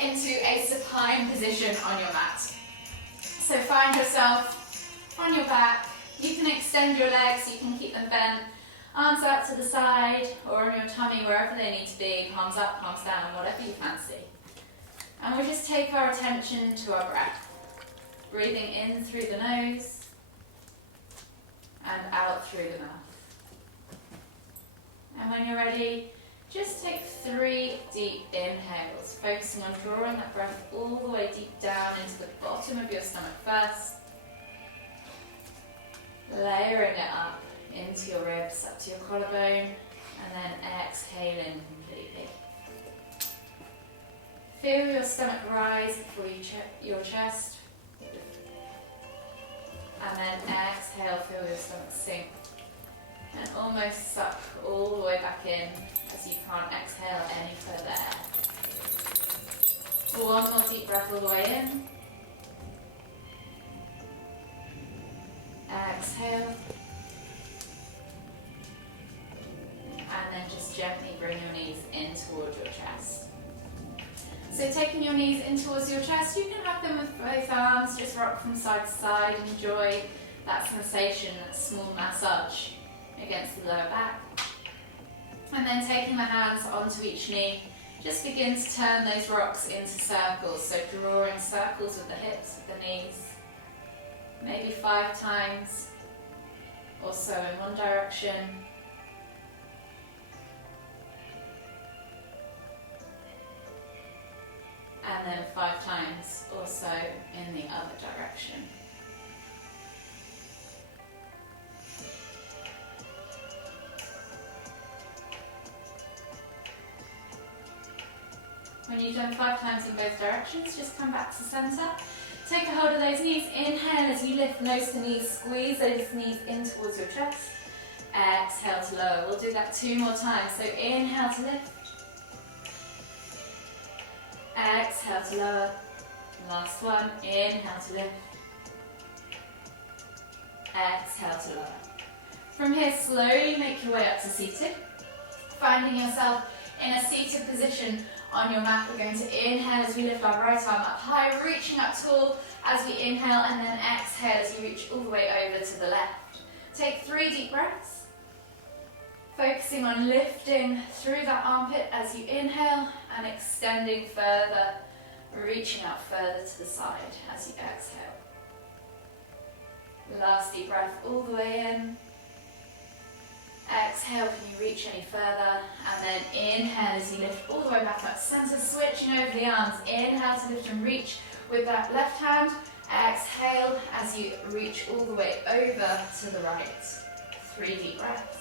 yourself into a supine position on your mat. So find yourself on your back. You can extend your legs, you can keep them bent, arms out to the side or on your tummy, wherever they need to be, palms up, palms down, whatever you fancy. And we'll just take our attention to our breath. Breathing in through the nose and out through the mouth. And when you're ready, just take 3 deep inhales, focusing on drawing that breath all the way deep down into the bottom of your stomach first. Layering it up into your ribs, up to your collarbone, and then exhaling completely. Feel your stomach rise before you check your chest. And then exhale, feel your stomach sink. And almost suck all the way back in as you can't exhale any further air. One more deep breath all the way in. Exhale. And then just gently bring your knees in towards your chest. So taking your knees in towards your chest, you can hug them with both arms, just rock from side to side, enjoy that sensation, that small massage against the lower back. And then taking the hands onto each knee, just begin to turn those rocks into circles, so drawing circles with the hips, with the knees, maybe 5 times or so in one direction. And then 5 times or so in the other direction. When you've done 5 times in both directions, just come back to center. Take a hold of those knees. Inhale as you lift nose to knee, squeeze those knees in towards your chest. Exhale to lower. We'll do that 2 more times. So inhale to lift. Exhale to lower. Last one. Inhale to lift. Exhale to lower. From here, slowly make your way up to seated. Finding yourself in a seated position on your mat. We're going to inhale as we lift our right arm up high, reaching up tall as we inhale, and then exhale as you reach all the way over to the left. Take 3 deep breaths, focusing on lifting through that armpit as you inhale and extending further, reaching out further to the side as you exhale. Last deep breath all the way in. Exhale, can you reach any further? And then inhale as you lift all the way back up to center, switching over the arms. Inhale to lift and reach with that left hand. Exhale as you reach all the way over to the right. 3 deep breaths.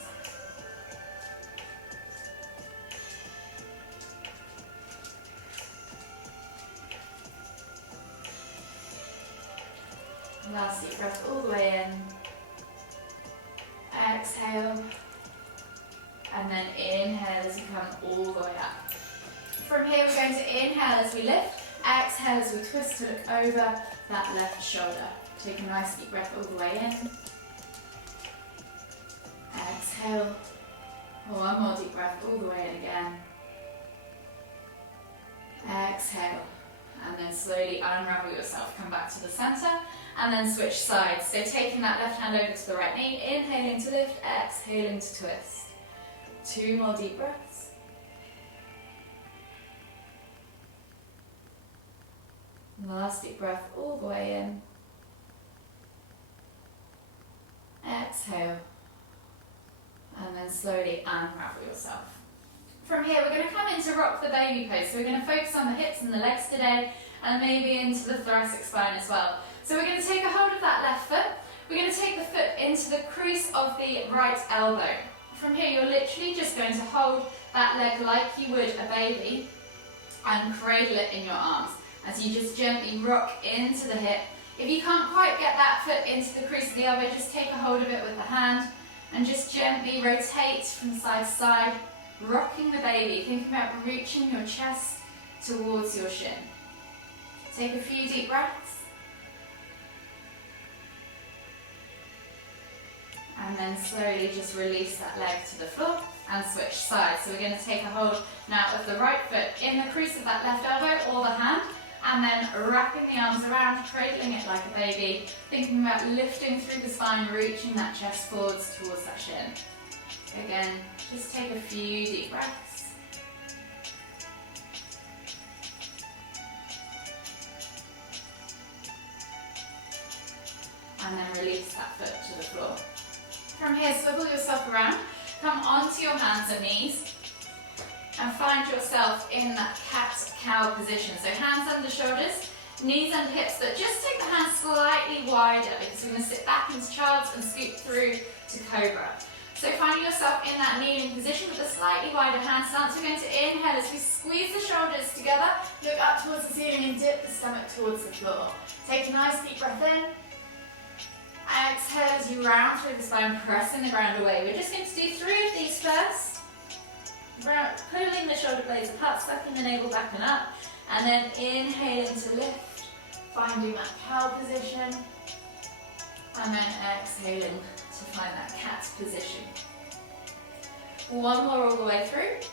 Last deep breath all the way in. Exhale. And then inhale as you come all the way up. From here we're going to inhale as we lift, exhale as we twist to look over that left shoulder. Take a nice deep breath all the way in. Exhale. One more deep breath all the way in again. Exhale. And then slowly unravel yourself. Come back to the center and then switch sides. So taking that left hand over to the right knee, inhaling to lift, exhaling to twist. 2 more deep breaths. Last deep breath all the way in. Exhale. And then slowly unravel yourself. From here we're going to come into rock the baby pose. So we're going to focus on the hips and the legs today, and maybe into the thoracic spine as well. So we're going to take a hold of that left foot. We're going to take the foot into the crease of the right elbow. From here, you're literally just going to hold that leg like you would a baby and cradle it in your arms as you just gently rock into the hip. If you can't quite get that foot into the crease of the elbow, just take a hold of it with the hand and just gently rotate from side to side, rocking the baby. Think about reaching your chest towards your shin. Take a few deep breaths. And then slowly just release that leg to the floor and switch sides. So we're going to take a hold now of the right foot in the crease of that left elbow or the hand, and then wrapping the arms around, cradling it like a baby, thinking about lifting through the spine, reaching that chest forwards towards that shin. Again, just take a few deep breaths. And then release that foot to the floor. From here, swivel yourself around, come onto your hands and knees, and find yourself in that cat-cow position. So hands under shoulders, knees under hips, but just take the hands slightly wider because we're going to sit back into child's and scoop through to cobra. So finding yourself in that kneeling position with a slightly wider hand stance, we're going to inhale as we squeeze the shoulders together, look up towards the ceiling and dip the stomach towards the floor. Take a nice deep breath in. Exhale as you round through the spine, pressing the ground away. We're just going to do 3 of these first. Pulling the shoulder blades apart, sucking the navel back and up, and then inhaling to lift, finding that cow position, and then exhaling to find that cat position. One more all the way through.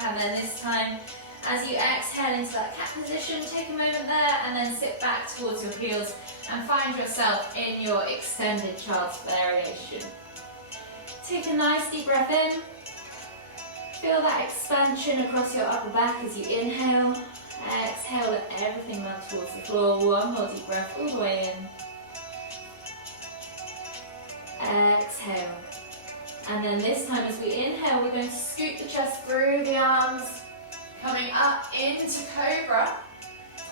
And then this time, as you exhale into that cat position, take a moment there and then sit back towards your heels and find yourself in your extended child's variation. Take a nice deep breath in. Feel that expansion across your upper back as you inhale. Exhale, let everything melt towards the floor. One more deep breath all the way in. Exhale. And then this time as we inhale, we're going to scoop the chest through the arms, coming up into cobra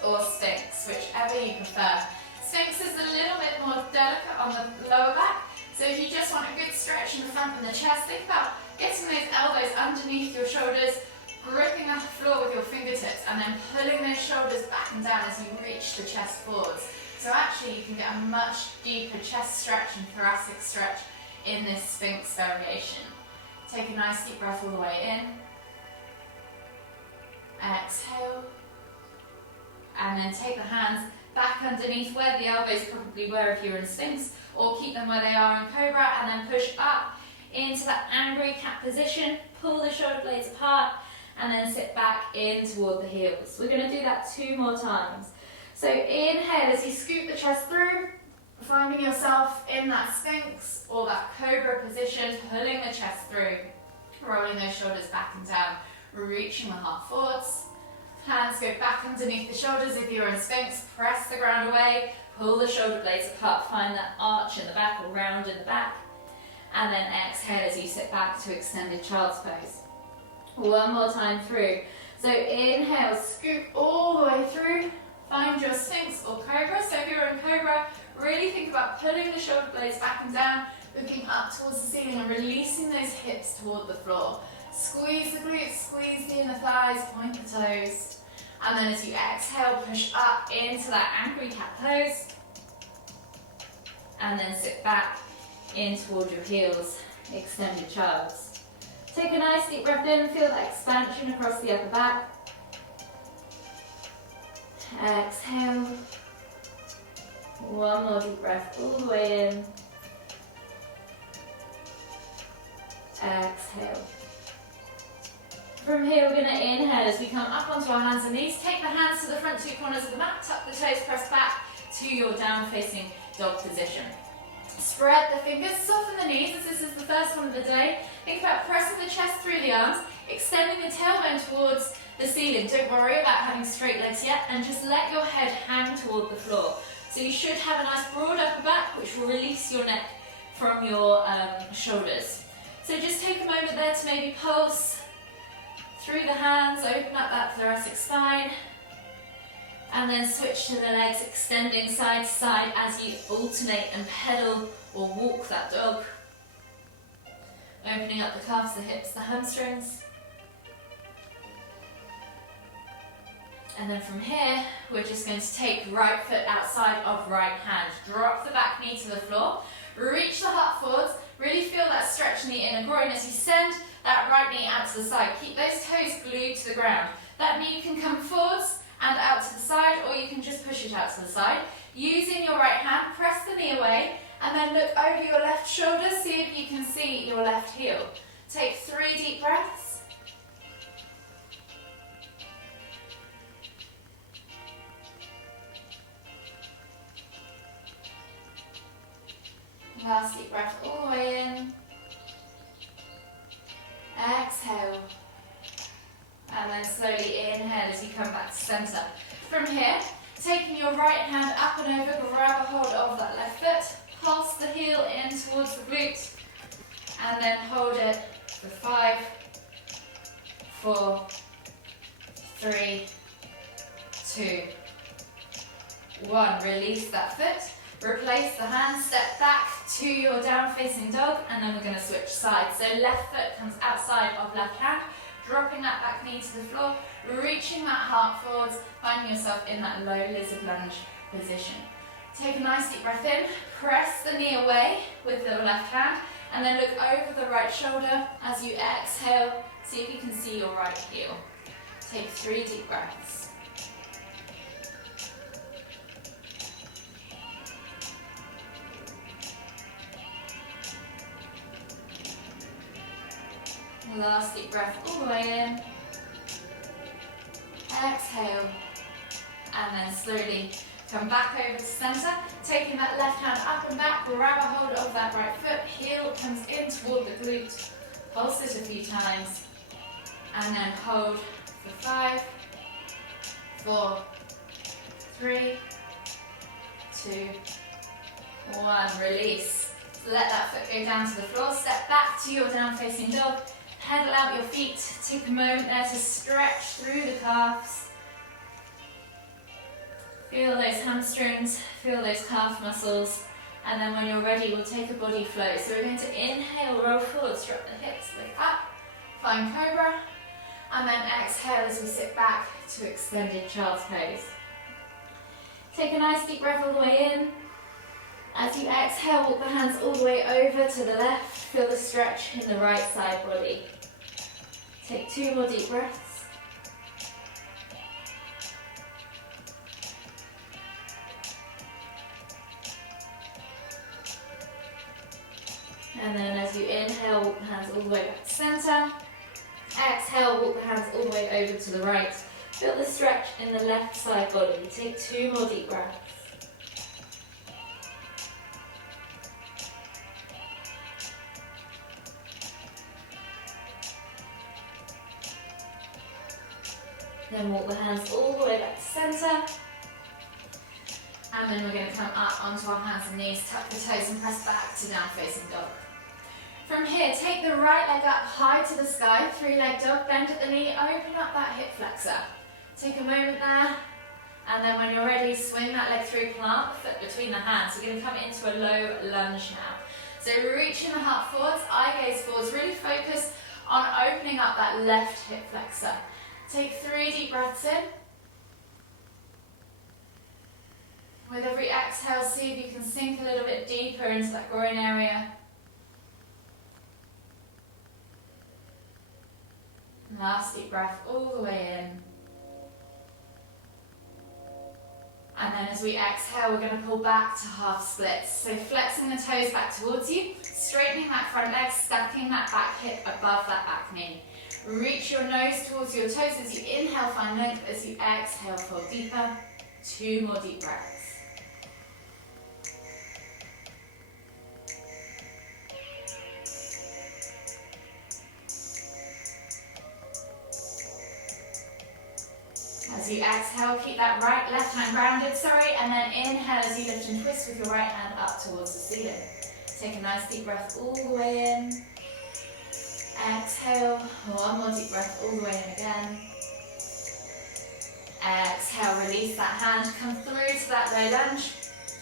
or sphinx, whichever you prefer. Sphinx is a little bit more delicate on the lower back, so if you just want a good stretch in the front and the chest, think about getting those elbows underneath your shoulders, gripping the floor with your fingertips, and then pulling those shoulders back and down as you reach the chest forwards. So actually you can get a much deeper chest stretch and thoracic stretch in this sphinx variation. Take a nice deep breath all the way in. Exhale. And then take the hands back underneath where the elbows probably were if you're in sphinx, or keep them where they are in cobra, and then push up into that angry cat position, pull the shoulder blades apart, and then sit back in toward the heels. We're going to do that 2 more times. So inhale as you scoop the chest through, finding yourself in that sphinx or that cobra position, pulling the chest through, rolling those shoulders back and down, reaching the heart forwards. Hands go back underneath the shoulders if you're in sphinx, press the ground away, pull the shoulder blades apart, find that arch in the back or round in the back, and then exhale as you sit back to extended child's pose. One more time through. So inhale, scoop all the way through, find your sphinx or cobra. So if you're in cobra, really think about pulling the shoulder blades back and down, looking up towards the ceiling and releasing those hips toward the floor. Squeeze the glutes, squeeze the inner thighs, point the toes. And then as you exhale, push up into that angry cat pose. And then sit back in toward your heels, extended child's. Take a nice deep breath in, feel that expansion across the upper back. Exhale. One more deep breath all the way in. Exhale. From here, we're going to inhale as we come up onto our hands and knees. Take the hands to the front 2 corners of the mat, tuck the toes, press back to your down-facing dog position. Spread the fingers, soften the knees as this is the first one of the day. Think about pressing the chest through the arms, extending the tailbone towards the ceiling. Don't worry about having straight legs yet, and just let your head hang toward the floor. So you should have a nice broad upper back, which will release your neck from your shoulders. So just take a moment there to maybe pulse through the hands, open up that thoracic spine, and then switch to the legs, extending side to side as you alternate and pedal or walk that dog. Opening up the calves, the hips, the hamstrings. And then from here, we're just going to take right foot outside of right hand. Drop the back knee to the floor, reach the heart forwards, really feel that stretch in the inner groin as you send that right knee out to the side. Keep those toes glued to the ground. That knee can come forwards and out to the side, or you can just push it out to the side. Using your right hand, press the knee away, and then look over your left shoulder, see if you can see your left heel. Take 3 deep breaths. Last deep breath all the way in. Exhale. And then slowly inhale as you come back to center. From here, taking your right hand up and over, grab a hold of that left foot, pulse the heel in towards the glute, and then hold it for 5, 4, 3, 2, 1. Release that foot. Replace the hand, step back to your down facing dog, and then we're going to switch sides. So left foot comes outside of left hand, dropping that back knee to the floor, reaching that heart forwards, finding yourself in that low lizard lunge position. Take a nice deep breath in, press the knee away with the left hand, and then look over the right shoulder as you exhale. See if you can see your right heel. Take 3 deep breaths. Last deep breath all the way in. Exhale. And then slowly come back over to center. Taking that left hand up and back, grab a hold of that right foot. Heel comes in toward the glute. Pulse it a few times. And then hold for 5, 4, 3, 2, 1. Release. Let that foot go down to the floor. Step back to your down facing dog. Pedal out your feet. Take a moment there to stretch through the calves. Feel those hamstrings, feel those calf muscles. And then when you're ready, we'll take a body flow. So we're going to inhale, roll forward, strap the hips, look up, find cobra. And then exhale as we sit back to extended child's pose. Take a nice deep breath all the way in. As you exhale, walk the hands all the way over to the left. Feel the stretch in the right side body. Take 2 more deep breaths. And then as you inhale, walk the hands all the way back to center. Exhale, walk the hands all the way over to the right. Feel the stretch in the left side body. Take 2 more deep breaths. Then walk the hands all the way back to center. And then we're going to come up onto our hands and knees, tuck the toes and press back to down facing dog. From here, take the right leg up high to the sky, 3-leg dog, bend at the knee, open up that hip flexor. Take a moment there, and then when you're ready, swing that leg through, plant the foot between the hands. You're going to come into a low lunge now. So reaching the heart forwards, eye gaze forwards, really focus on opening up that left hip flexor. Take 3 deep breaths in. With every exhale, see if you can sink a little bit deeper into that groin area. Last deep breath all the way in. And then as we exhale, we're going to pull back to half splits. So flexing the toes back towards you, straightening that front leg, stacking that back hip above that back knee. Reach your nose towards your toes as you inhale, find length. As you exhale, fold deeper. 2 more deep breaths. As you exhale, keep that left hand grounded, and then inhale as you lift and twist with your right hand up towards the ceiling. Take a nice deep breath all the way in. Exhale, 1 more deep breath all the way in again. Exhale, release that hand, come through to that low lunge.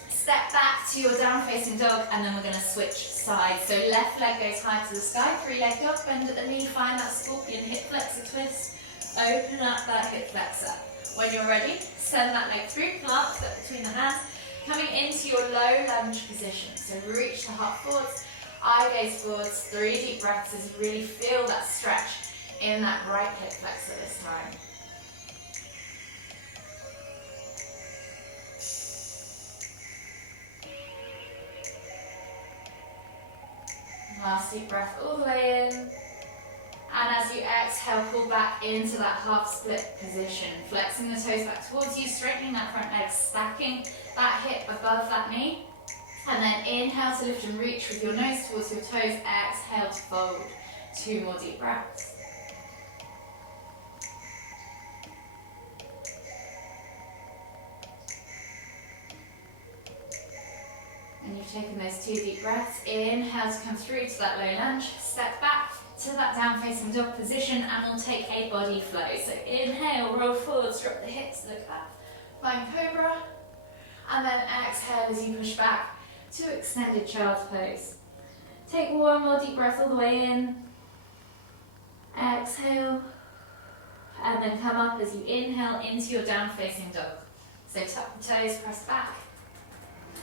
Step back to your down facing dog, and then we're going to switch sides. So left leg goes high to the sky, 3-leg dog, bend at the knee, find that scorpion hip flexor twist. Open up that hip flexor. When you're ready, send that leg through, plant the foot between the hands, coming into your low lunge position. So reach the heart forwards, eye gaze forwards, 3 deep breaths as you really feel that stretch in that right hip flexor this time. Last deep breath all the way in. And as you exhale, pull back into that half split position. Flexing the toes back towards you, straightening that front leg, stacking that hip above that knee. And then inhale to lift and reach with your nose towards your toes. Exhale to fold. 2 more deep breaths. And you've taken those 2 deep breaths. Inhale to come through to that low lunge. Step back to that down facing dog position, and we'll take a body flow. So inhale, roll forwards, drop the hips, look up, flying cobra. And then exhale as you push back to extended child's pose. Take 1 more deep breath all the way in. Exhale. And then come up as you inhale into your down facing dog. So tuck the toes, press back.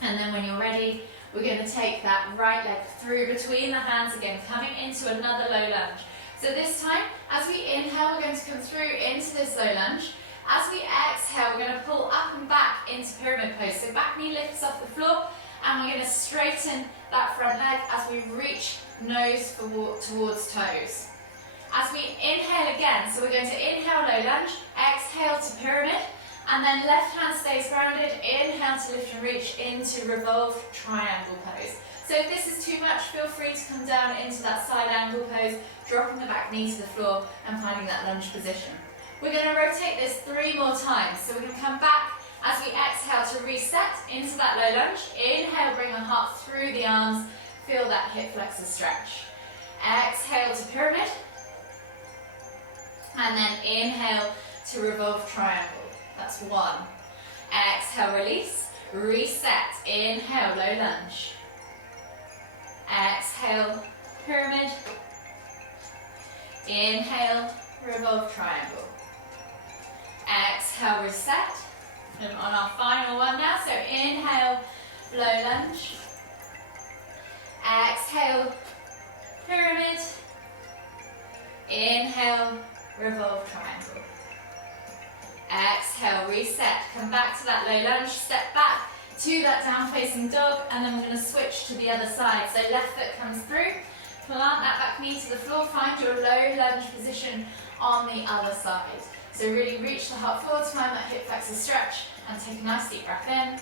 And then when you're ready, we're going to take that right leg through between the hands again, coming into another low lunge. So this time, as we inhale, we're going to come through into this low lunge. As we exhale, we're going to pull up and back into pyramid pose. So back knee lifts off the floor, and we're going to straighten that front leg as we reach nose towards toes. As we inhale again, so we're going to inhale low lunge, exhale to pyramid, and then left hand stays grounded, inhale to lift and reach into revolved triangle pose. So if this is too much, feel free to come down into that side angle pose, dropping the back knee to the floor and finding that lunge position. We're going to rotate this 3 more times. So we're going to come back as we exhale to reset into that low lunge. Inhale, bring the heart through the arms, feel that hip flexor stretch. Exhale to pyramid, and then inhale to revolve triangle. That's 1. Exhale, release, reset, inhale, low lunge. Exhale, pyramid. Inhale, revolve triangle. Exhale, reset. And on our final one now, so inhale, low lunge. Exhale, pyramid. Inhale, revolve triangle. Exhale, reset, come back to that low lunge, step back to that down facing dog, and then we're going to switch to the other side. So left foot comes through, plant that back knee to the floor, find your low lunge position on the other side. So really reach the heart forward, find that hip flexor stretch, and take a nice deep breath in.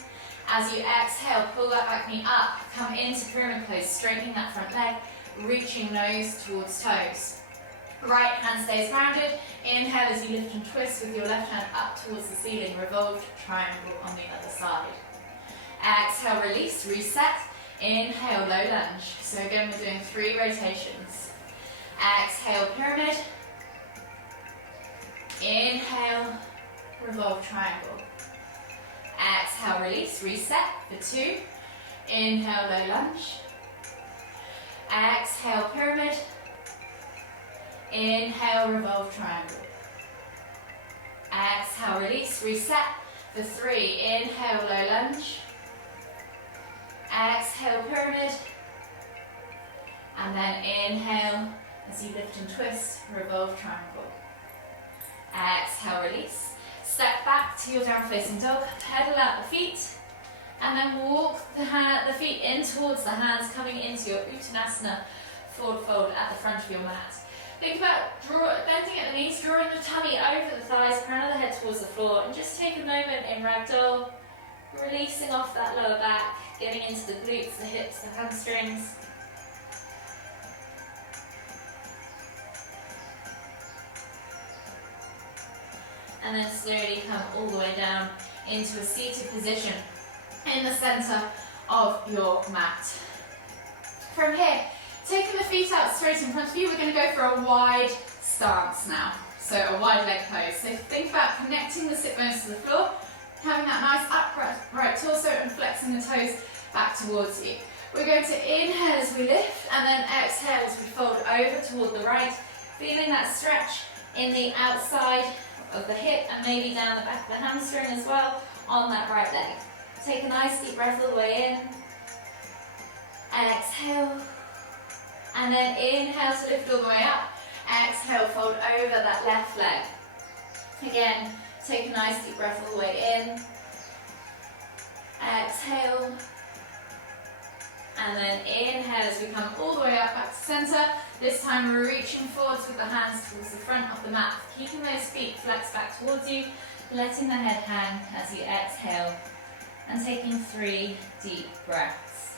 As you exhale, pull that back knee up, come into pyramid pose, straightening that front leg, reaching nose towards toes. Right hand stays grounded. Inhale as you lift and twist with your left hand up towards the ceiling, revolved triangle on the other side. Exhale, release, reset. Inhale, low lunge. So again, we're doing 3 rotations. Exhale, pyramid. Inhale, revolve triangle. Exhale, release, reset for 2. Inhale, low lunge. Exhale, pyramid. Inhale, revolve triangle. Exhale, release, reset for 3. Inhale, low lunge. Exhale, pyramid. And then inhale as you lift and twist, revolve triangle. Exhale, release. Step back to your down facing dog, pedal out the feet, and then walk the feet in towards the hands, coming into your Uttanasana forward fold at the front of your mat. Think about bending at the knees, drawing the tummy over the thighs, crown of the head towards the floor, and just take a moment in ragdoll, releasing off that lower back, getting into the glutes, the hips, the hamstrings. And then slowly come all the way down into a seated position in the center of your mat. From here, taking the feet out straight in front of you, we're going to go for a wide stance now. So a wide leg pose. So think about connecting the sit bones to the floor, having that nice upright torso and flexing the toes back towards you. We're going to inhale as we lift and then exhale as we fold over toward the right, feeling that stretch in the outside of the hip and maybe down the back of the hamstring as well on that right leg. Take a nice deep breath all the way in. Exhale. And then inhale to lift all the way up. Exhale, fold over that left leg. Again, take a nice deep breath all the way in. Exhale. And then inhale as we come all the way up back to center. This time we're reaching forwards with the hands towards the front of the mat, keeping those feet flexed back towards you, letting the head hang as you exhale, and taking 3 deep breaths.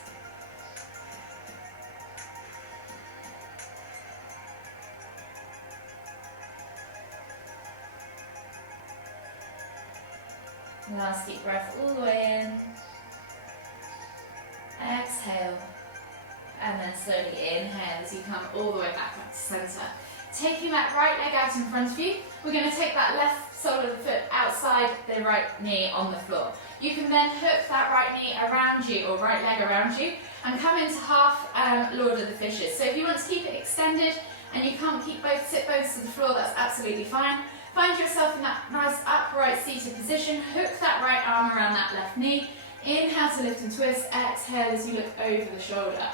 Last deep breath all the way in. Exhale. And then slowly inhale as you come all the way back up to center. Taking that right leg out in front of you, we're going to take that left sole of the foot outside the right knee on the floor. You can then hook that right knee around you, or right leg around you, and come into half Lord of the Fishes. So if you want to keep it extended and you can't sit both to the floor, that's absolutely fine. Find yourself in that nice upright seated position. Hook that right arm around that left knee. Inhale to lift and twist. Exhale as you look over the shoulder.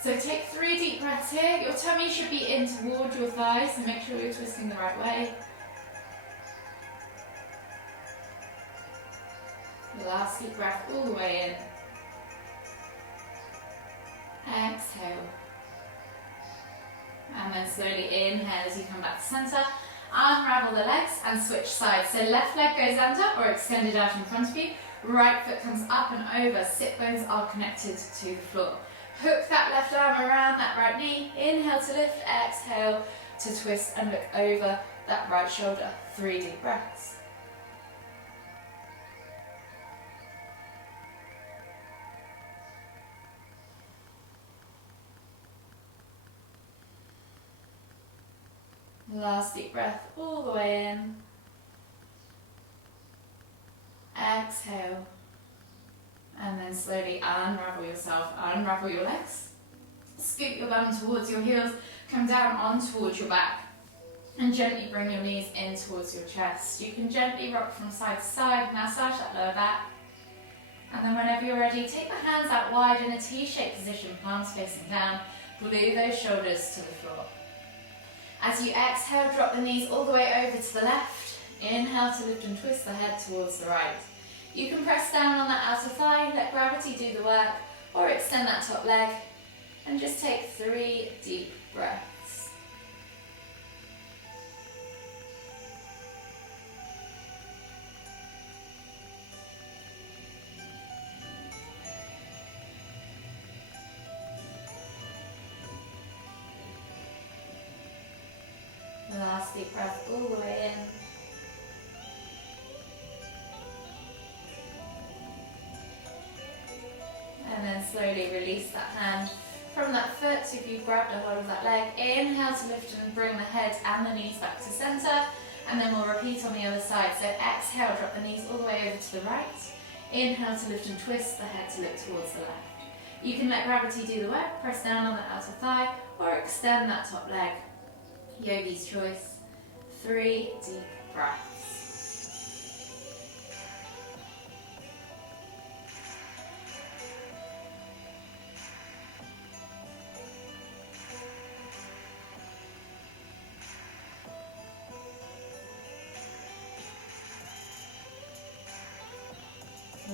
So take 3 deep breaths here. Your tummy should be in towards your thighs, so make sure you're twisting the right way. Last deep breath all the way in. Exhale. And then slowly inhale as you come back to center. Unravel the legs and switch sides. So left leg goes under or extended out in front of you. Right foot comes up and over. Sit bones are connected to the floor. Hook that left arm around that right knee. Inhale to lift, exhale to twist and look over that right shoulder. 3 deep breaths. Last deep breath all the way in. Exhale. And then slowly unravel yourself, unravel your legs. Scoot your bum towards your heels, come down on towards your back. And gently bring your knees in towards your chest. You can gently rock from side to side, massage that lower back. And then whenever you're ready, take the hands out wide in a T-shaped position, palms facing down. Glue those shoulders to the floor. As you exhale, drop the knees all the way over to the left. Inhale to lift and twist the head towards the right. You can press down on that outer thigh, let gravity do the work, or extend that top leg, and just take 3 deep breaths. Last deep breath all the way in. And then slowly release that hand from that foot. If you've grabbed a hold of that leg, inhale to lift and bring the head and the knees back to center. And then we'll repeat on the other side. So exhale, drop the knees all the way over to the right. Inhale to lift and twist the head to look towards the left. You can let gravity do the work, press down on the outer thigh, or extend that top leg. Yogi's choice. 3 deep breaths.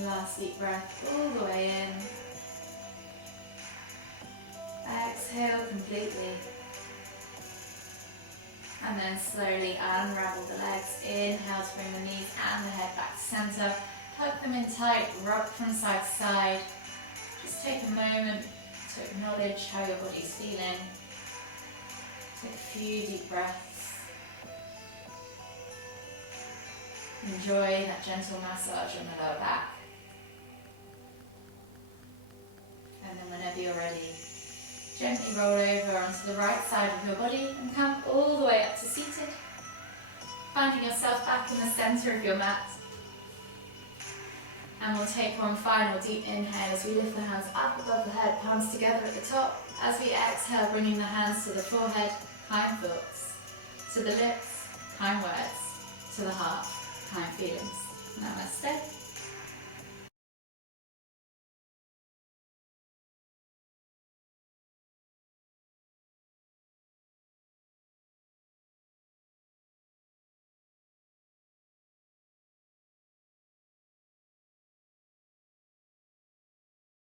Last deep breath all the way in. Exhale completely. And then slowly unravel the legs. Inhale to bring the knees and the head back to center. Hug them in tight, rock from side to side. Just take a moment to acknowledge how your body's feeling. Take a few deep breaths. Enjoy that gentle massage on the lower back. And then whenever you're ready, gently roll over onto the right side of your body and come all the way up to seated. Finding yourself back in the center of your mat. And we'll take one final deep inhale as we lift the hands up above the head, palms together at the top. As we exhale, bringing the hands to the forehead, kind thoughts. To the lips, kind words. To the heart, kind feelings. Namaste.